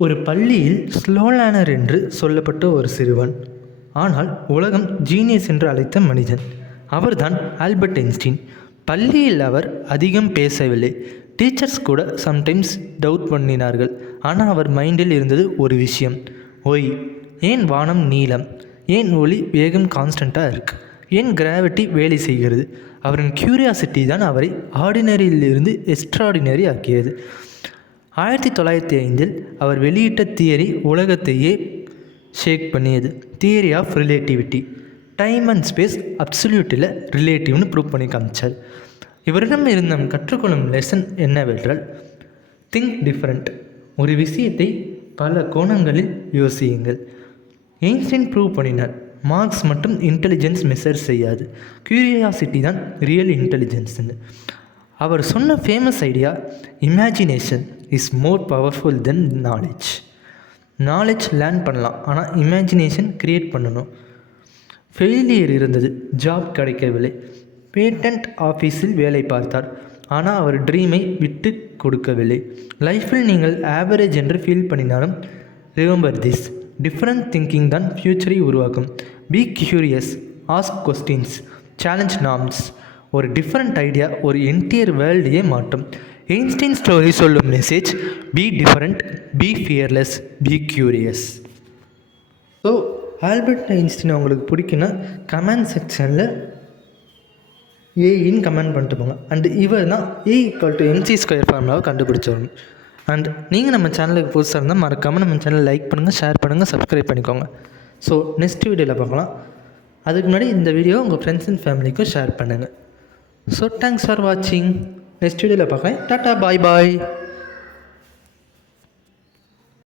ஒரு பள்ளியில் slow learner என்று சொல்லப்பட்ட ஒரு சிறுவன், ஆனால் உலகம் ஜீனியஸ் என்று அழைத்த மனிதன் அவர்தான் ஆல்பர்ட் ஐன்ஸ்டீன். பள்ளியில் அவர் அதிகம் பேசவில்லை. டீச்சர்ஸ் கூட சம்டைம்ஸ் டவுட் பண்ணினார்கள். ஆனால் அவர் மைண்டில் இருந்தது ஒரு விஷயம்: ஒய், ஏன் வானம் நீளம், ஏன் ஒளி வேகம் கான்ஸ்டண்ட்டாக இருக்குது, ஏன் கிராவிட்டி வேலை செய்கிறது. அவரின் க்யூரியாசிட்டி தான் அவரை ஆர்டினரியிலிருந்து எக்ஸ்ட்ராடினரி ஆக்கியது. 1905 அவர் வெளியிட்ட தியரி உலகத்தையே ஷேக் பண்ணியது. Theory of relativity. Time and space அப்சல்யூட்டில் ரிலேட்டிவ்னு ப்ரூவ் பண்ணி காமிச்சார். இவரிடம் இருந்த கற்றுக்கொள்ளும் லெசன் என்னவென்றால், திங்க் டிஃப்ரெண்ட். ஒரு விஷயத்தை பல கோணங்களில் யோசியுங்கள். ஐன்ஸ்டீன் ப்ரூவ் பண்ணினார், மார்க்ஸ் மட்டும் இன்டெலிஜென்ஸ் மெஷர் செய்யாது, க்யூரியாசிட்டி தான் ரியல் இன்டெலிஜென்ஸ்னு. அவர் சொன்ன famous idea, imagination is more powerful then knowledge. Knowledge learn பண்ணலாம், ஆனால் இமேஜினேஷன் க்ரியேட் பண்ணணும். ஃபெயிலியர் இருந்தது, ஜாப் கிடைக்கவில்லை. பேட்டன்ட் ஆஃபீஸில் வேலை பார்த்தார், ஆனால் அவர் ட்ரீமை விட்டு கொடுக்கவில்லை. லைஃப்பில் நீங்கள் ஆவரேஜ் என்று ஃபீல் பண்ணினாலும் ரிமெம்பர் திஸ்: டிஃப்ரெண்ட் திங்கிங் தான் ஃப்யூச்சரை உருவாக்கும். Be curious, ask questions, challenge norms. ஒரு டிஃப்ரெண்ட் ஐடியா ஒரு என்டையர் வேர்ல்டையே மாற்றும். ஐன்ஸ்டீன் ஸ்டோரி சொல்லும் message: be different, be fearless, be curious. So Albert Einstein உங்களுக்கு பிடிக்குன்னா கமெண்ட் செக்ஷனில் ஏஇன்னு கமெண்ட் பண்ணிட்டு போங்க. அண்டு இவர் தான் E=mc² ஃபார்முலாவை கண்டுபிடிச்சவங்க. அண்ட் நீங்கள் நம்ம சேனலுக்கு புதுசாக இருந்தால் மறக்காமல் நம்ம சேனலை லைக் பண்ணுங்கள், ஷேர் பண்ணுங்கள், சப்ஸ்கிரைப் பண்ணிக்கோங்க. ஸோ நெக்ஸ்ட் வீடியோவில் பார்க்கலாம். அதுக்கு முன்னாடி இந்த வீடியோ உங்கள் ஃப்ரெண்ட்ஸ் அண்ட் ஃபேமிலிக்கும் ஷேர் பண்ணுங்கள். ஸோ தேங்க்ஸ் ஃபார் வாட்சிங். நெக்ஸ்ட் வீடியோவில் பார்க்குறேன். டாட்டா, பாய் பாய்.